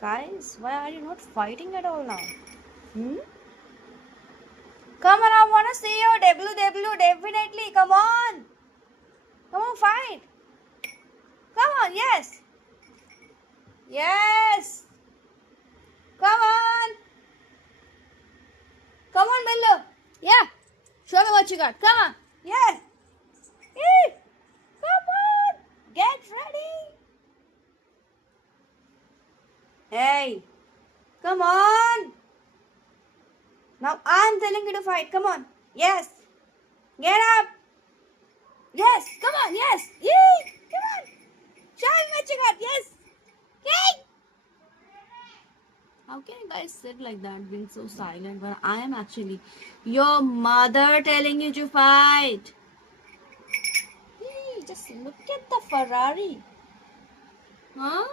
Guys, why are you not fighting at all now? Hmm? Come on, I wanna see you. WW, definitely. Come on. Come on, fight. Come on, yes. Yes. Come on. Come on, Billu. Yeah. Show me what you got. Come on. Yes. Eee. Come on. Get ready. Hey. Come on. Now I'm telling you to fight. Come on. Yes. Get up. Yes. Come on. Yes. Yee. Come on. Show me what you got. Yes. Yay. How can you guys sit like that, being so silent, when I am actually your mother telling you to fight? Hey, just look at the Ferrari. Huh?